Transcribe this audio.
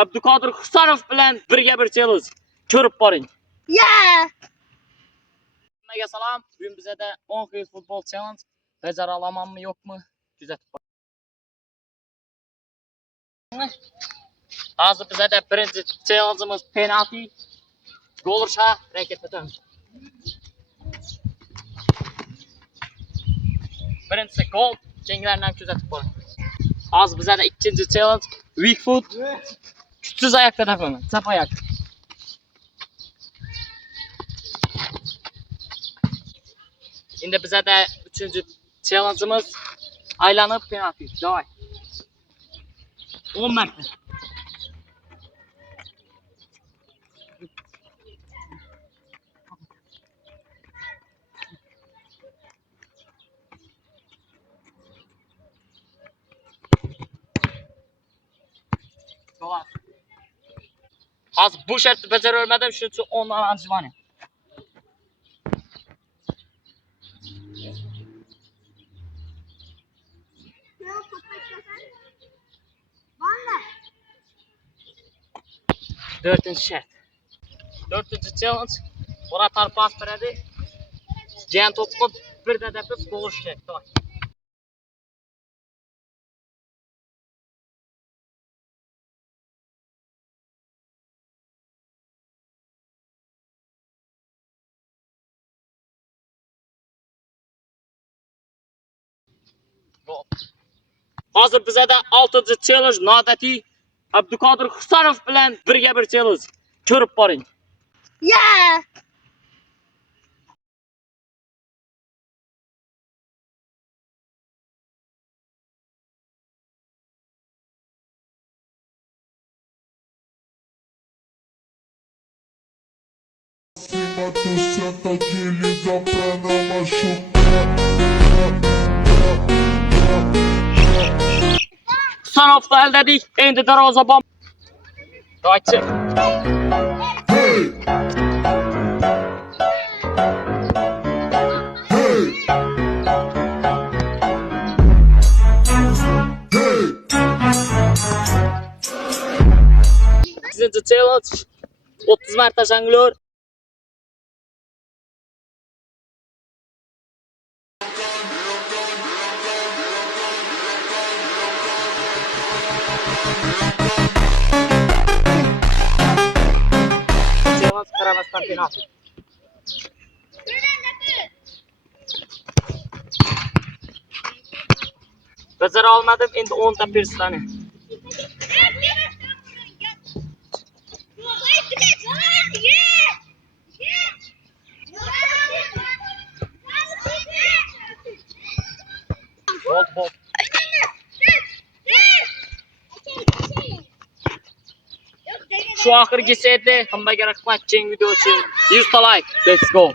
Abduqodir Husanov bilan birga bir challenge ko'rib boring. Hammaga salom. Bugun bizda 10 xil futbol challenge. Bajara olamanmi yo'qmi? Kuzatib boring. Hozir bizda birinchi challenge'imiz penalti. Gol urishga harakat etamiz. Birinchisi gol, kenglardan kuzatib boring. Hozir bizda ikkinchi challenge weak foot. Kuchsiz oyoqda tapaman, chap oyoq. Endi bizda uchinchi challenge'imiz aylanib penalti. Davay. 10 marta. Davay. Hozir bu shartni bajara olmadim, shuning uchun 10 dan anjivani. Dördüncü şart. Dördüncü challenge. Bora pas beradi. Jan to'pni birda tepib gol urish kerak. Davay. Gol. Hozir bizda 6-chi challenge noodatiy Abduqodir Husanov bilan birga bir challenge ko'rib boring. Cima tu senta que liga pra não machucar. Husanovni aldadik. Endi darvozabon. To'ychi. Hey! Hey! Hey! 8-chi challenge 30 marta jonglyor. Challenge qaramasdan penalti. Bajara olmadim, endi 10 ta persani. Gol. Şu oxirgisi edi. Hammaga rahmat. Keyingi video uchun 100 ta like. Let's go.